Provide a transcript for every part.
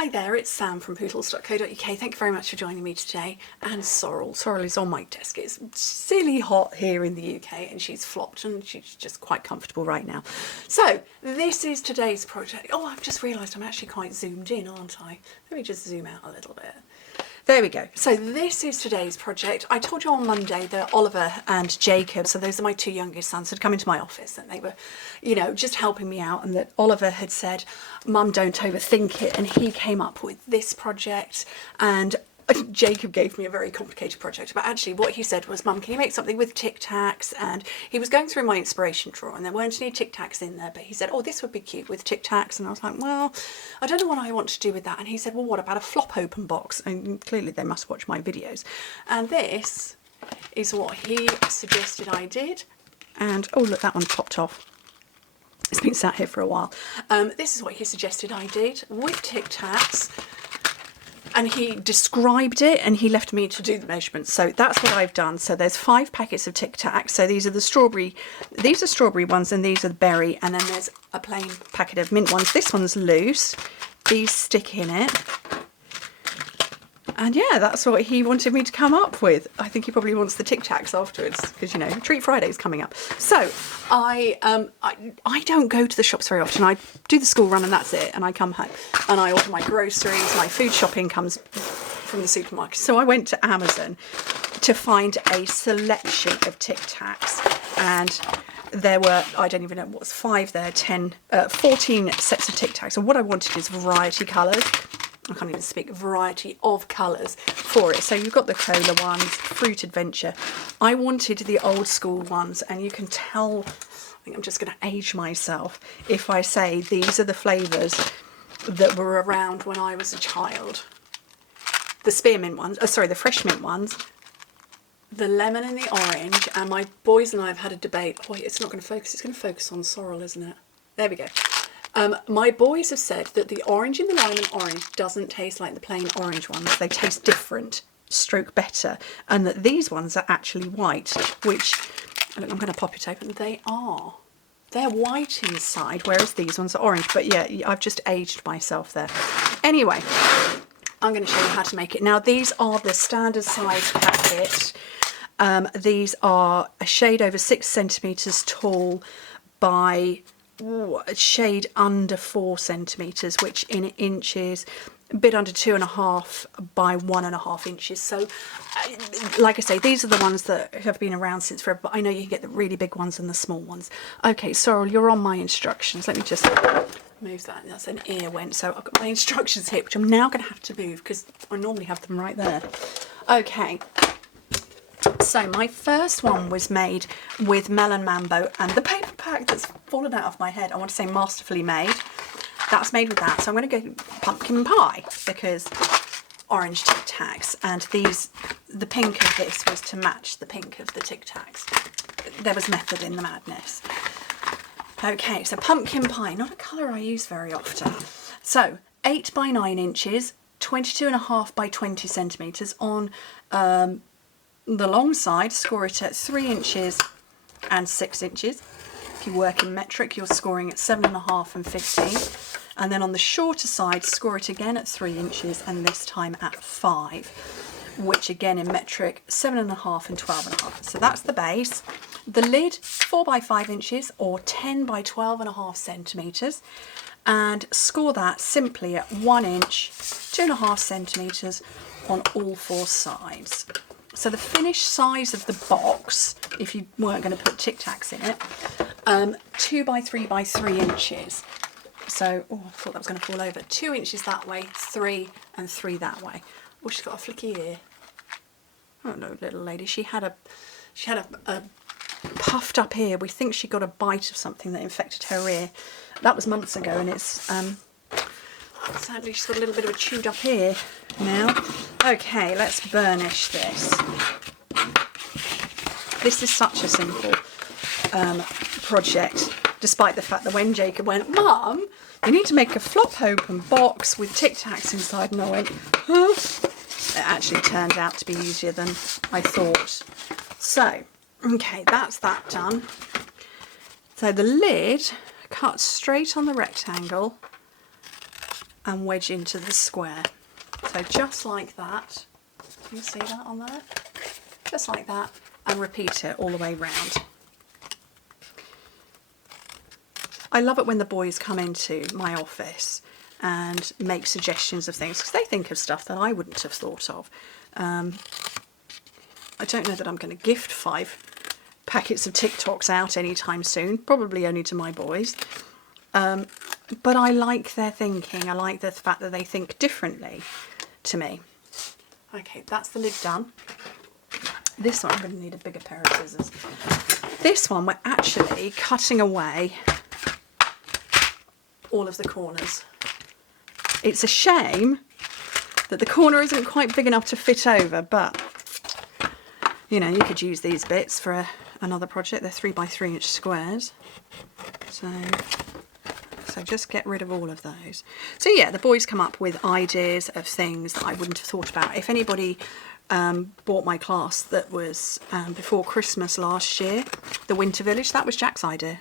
Hi there, it's Sam from Pootles.co.uk. Thank you very much for joining me today. And Sorrel. Sorrel is on my desk. It's silly hot here in the UK and she's flopped and she's just quite comfortable right now. So this is today's project. Oh, I've just realised I'm actually quite zoomed in, aren't I? Let me just zoom out a little bit. There we go. So this is today's project. I told you on Monday that Oliver and Jacob, so those are my two youngest sons, had come into my office and they were, you know, just helping me out, and that Oliver had said, Mum, don't overthink it, and he came up with this project, and Jacob gave me a very complicated project, but actually what he said was, Mum, can you make something with Tic Tacs? And he was going through my inspiration drawer and there weren't any Tic Tacs in there, but he said, oh, this would be cute with Tic Tacs. And I was like, well, I don't know what I want to do with that. And he said, well, what about a flop open box? And clearly they must watch my videos. And this is what he suggested I did. And oh, look, that one popped off. It's been sat here for a while. This is what he suggested I did with Tic Tacs. And he described it and he left me to do the measurements. So that's what I've done. So there's 5 packets of Tic Tacs. So these are the strawberry, these are strawberry ones and these are the berry. And then there's a plain packet of mint ones. This one's loose. These stick in it. And yeah, that's what he wanted me to come up with. I think he probably wants the Tic Tacs afterwards because, you know, Treat Friday's coming up. So I don't go to the shops very often. I do the school run and that's it. And I come home and I order my groceries. My food shopping comes from the supermarket. So I went to Amazon to find a selection of Tic Tacs, and there were, I don't even know what's 5 there, 14 sets of Tic Tacs. And what I wanted is variety colours. I can't even speak, variety of colours for it. So you've got the cola ones, Fruit Adventure. I wanted the old school ones, and you can tell, I think I'm just going to age myself if I say these are the flavours that were around when I was a child. The spearmint ones, the fresh mint ones, the lemon and the orange, and my boys and I have had a debate. Oh, wait, it's not going to focus. It's going to focus on Sorrel, isn't it? There we go. My boys have said that the orange in the lime and orange doesn't taste like the plain orange ones. They taste different, stroke better, and that these ones are actually white, which, I'm going to pop it open, they are. They're white inside, whereas these ones are orange. But yeah, I've just aged myself there. Anyway, I'm going to show you how to make it. Now, these are the standard size packet. These are a shade over 6 centimetres tall by a shade under 4 centimetres, which in inches, a bit under 2.5 by 1.5 inches. So like I say, these are the ones that have been around since forever, but I know you can get the really big ones and the small ones. Okay, Sorrel, you're on my instructions. Let me just move that. That's an ear went. So I've got my instructions here, which I'm now going to have to move because I normally have them right there. Okay. So my first one was made with Melon Mambo, and the paper pack that's fallen out of my head, I want to say masterfully made, that's made with that. So I'm going to go pumpkin pie because orange Tic Tacs, and the pink of this was to match the pink of the Tic Tacs. There was method in the madness. Okay, so pumpkin pie, not a colour I use very often. So 8 by 9 inches, 22.5 by 20 centimetres on the long side, score it at 3 inches and 6 inches. If you work in metric, you're scoring at 7.5 and 15. And then on the shorter side, score it again at 3 inches and this time at 5, which again in metric, 7.5 and 12.5. So that's the base. The lid, 4 by 5 inches or 10 by 12.5 centimetres. And score that simply at 1 inch, 2.5 centimetres on all 4 sides. So the finished size of the box, if you weren't going to put Tic Tacs in it, 2 by 3 by 3 inches. So, oh, I thought that was going to fall over. 2 inches that way, 3 and 3 that way. Oh, she's got a flicky ear. Oh no, little lady. She had a puffed up ear. We think she got a bite of something that infected her ear. That was months ago, and it's sadly she's got a little bit of a chewed up ear now. Okay, let's burnish this. This is such a simple project, despite the fact that when Jacob went, Mum, you need to make a flop open box with Tic Tacs inside, and I went, huh? It actually turned out to be easier than I thought. So, okay, that's that done. So the lid cuts straight on the rectangle, and wedge into the square. So just like that. Can you see that on there? Just like that, and repeat it all the way round. I love it when the boys come into my office and make suggestions of things, because they think of stuff that I wouldn't have thought of. I don't know that I'm going to gift 5 packets of Tic Tacs out anytime soon, probably only to my boys. But I like their thinking. I like the fact that they think differently to me. Okay, that's the lid done. This one, I'm going to need a bigger pair of scissors. This one, we're actually cutting away all of the corners. It's a shame that the corner isn't quite big enough to fit over, but you know, you could use these bits for another project. They're 3x3 inch squares. So just get rid of all of those. So yeah, the boys come up with ideas of things that I wouldn't have thought about. If anybody bought my class that was before Christmas last year, the Winter Village, that was Jack's idea.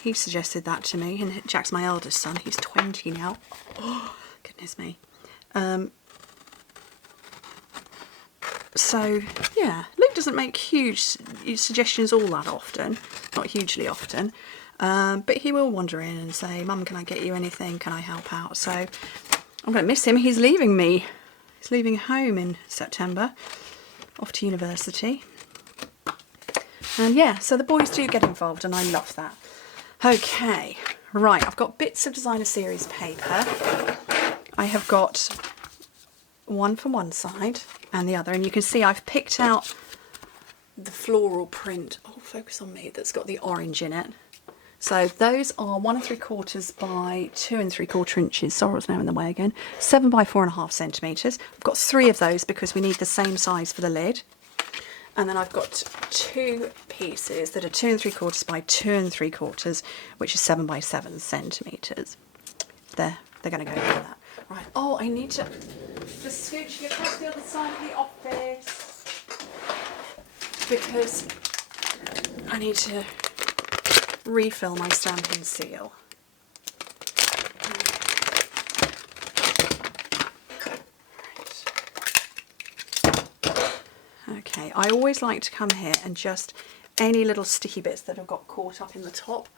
He suggested that to me, and Jack's my eldest son. He's 20 now. Oh, goodness me. So, yeah, Luke doesn't make huge suggestions all that often. Not hugely often. But he will wander in and say, Mum, can I get you anything? Can I help out? So I'm going to miss him. He's leaving me. He's leaving home in September, off to university. And yeah, so the boys do get involved, and I love that. Okay, right, I've got bits of designer series paper. I have got one from one side and the other, and you can see I've picked out the floral print. Oh, focus on me, that's got the orange in it. So those are 1 3/4 by 2 3/4 inches. Sorrel's now in the way again. 7 by 4.5 centimetres. I've got 3 of those because we need the same size for the lid. And then I've got 2 pieces that are 2 3/4 by 2 3/4, which is 7 by 7 centimetres. They're going to go like that. Right. Oh, I need to just scooch you across the other side of the office because I need to refill my stamping seal. Okay, I always like to come here and just any little sticky bits that have got caught up in the top,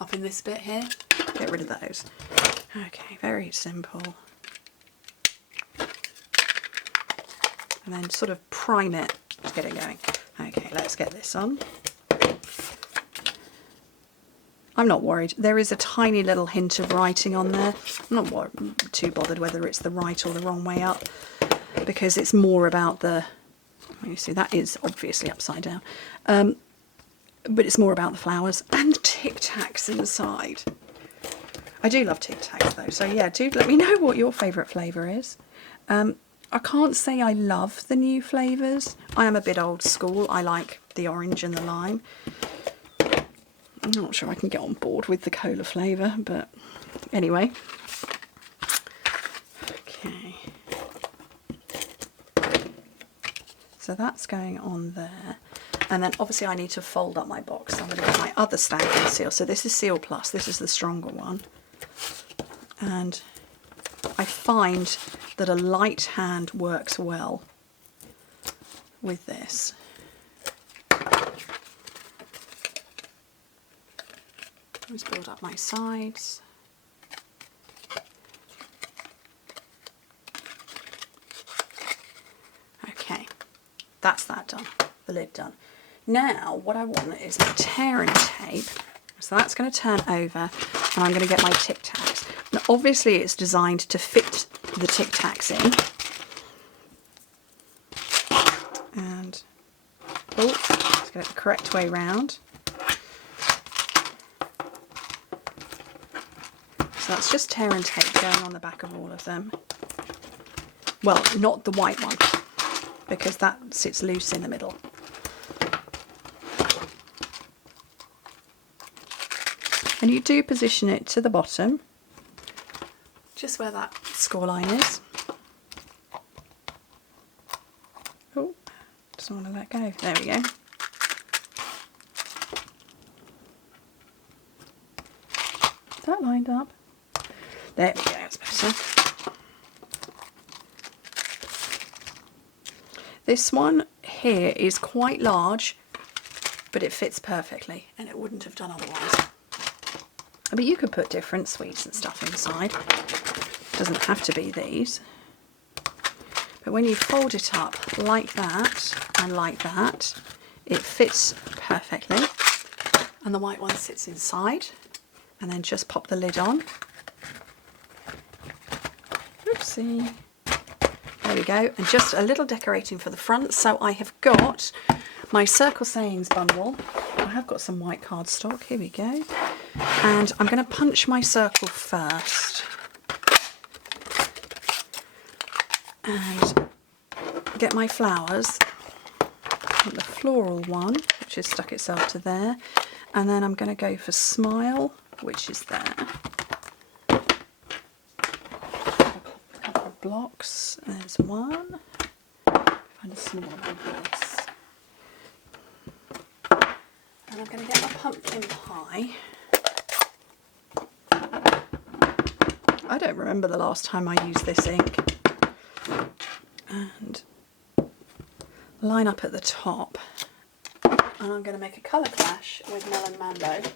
up in this bit here, get rid of those. Okay, very simple. And then sort of prime it to get it going. Okay, let's get this on. I'm not worried. There is a tiny little hint of writing on there. I'm not too bothered whether it's the right or the wrong way up, because it's more about the... You see, that is obviously upside down. But it's more about the flowers and Tic Tacs inside. I do love Tic Tacs though, so yeah, do let me know what your favourite flavour is. I can't say I love the new flavours. I am a bit old school. I like the orange and the lime. I'm not sure I can get on board with the cola flavour, but anyway. Okay. So that's going on there. And then obviously I need to fold up my box. So I'm going to get my other stamping seal. So this is Seal Plus. This is the stronger one. And I find that a light hand works well with this. Let's build up my sides. Okay, that's that done, the lid done. Now what I want is my tearing tape. So that's going to turn over and I'm going to get my Tic Tacs. Now obviously it's designed to fit the Tic Tacs in. And, oh, let's get it the correct way round. So that's just tear and tape going on the back of all of them. Well, not the white one, because that sits loose in the middle. And you do position it to the bottom, just where that score line is. Oh, doesn't want to let go. There we go. Is that lined up? There we go, that's better. better. This one here is quite large, but it fits perfectly, and it wouldn't have done otherwise. But you could put different sweets and stuff inside. It doesn't have to be these. But when you fold it up like that and like that, it fits perfectly. And the white one sits inside. And then just pop the lid on. Oopsie. There we go. And just a little decorating for the front. So I have got my Circle Sayings bundle. I have got some white cardstock. Here we go. And I'm going to punch my circle first. And get my flowers. Get the floral one, which has stuck itself to there. And then I'm going to go for Smile, which is there. A couple of blocks. There's one. Find a smaller one for this. And I'm going to get my pumpkin pie. I don't remember the last time I used this ink. And line up at the top. And I'm going to make a colour clash with Melon Mambo,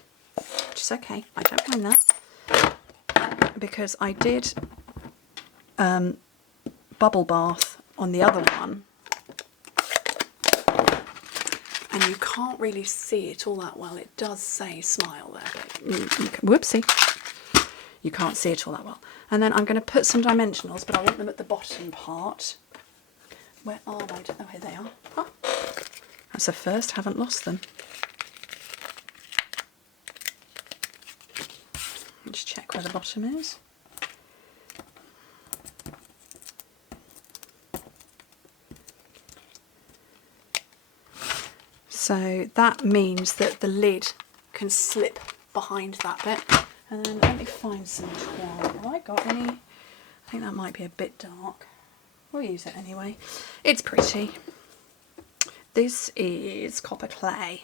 which is okay, I don't mind that, because I did bubble bath on the other one, and you can't really see it all that well. It does say Smile there, but whoopsie, you can't see it all that well. And then I'm going to put some dimensionals, but I want them at the bottom part. Where are they? Oh, here they are. Oh. That's a first, haven't lost them. Let's check where the bottom is. So that means that the lid can slip behind that bit. And then let me find some twine. Have I got any? I think that might be a bit dark. We'll use it anyway. It's pretty. This is copper clay.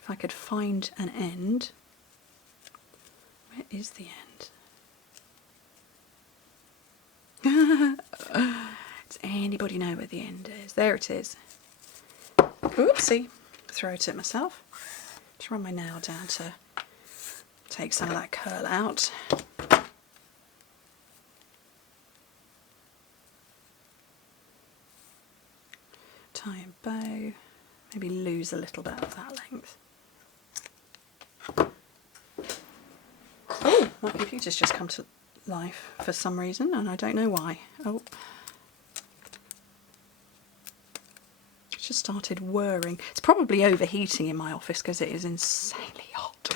If I could find an end. Where is the end? Does anybody know where the end is? There it is. Oopsie. Throw it at myself. Just run my nail down to take some of that curl out. Tie a bow, maybe lose a little bit of that length. Oh, my computer's just come to life for some reason and I don't know why. Oh, it just started whirring. It's probably overheating in my office because it is insanely hot.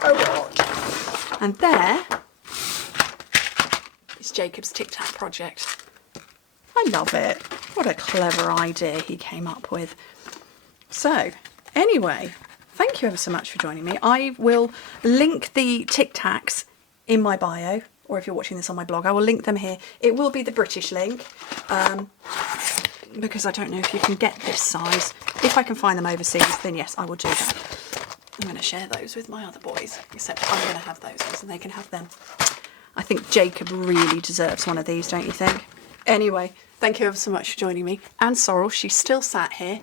So hot. And there is Jacob's Tic Tac project. I love it. What a clever idea he came up with. So, anyway, thank you ever so much for joining me. I will link the Tic Tacs in my bio, or if you're watching this on my blog, I will link them here. It will be the British link, because I don't know if you can get this size. If I can find them overseas, then yes, I will do that. I'm going to share those with my other boys, except I'm going to have those ones and they can have them. I think Jacob really deserves one of these, don't you think? Anyway, thank you ever so much for joining me. And Sorrel, she's still sat here.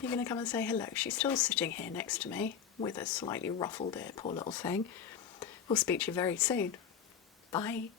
You're going to come and say hello. She's still sitting here next to me with a slightly ruffled ear, poor little thing. We'll speak to you very soon. Bye.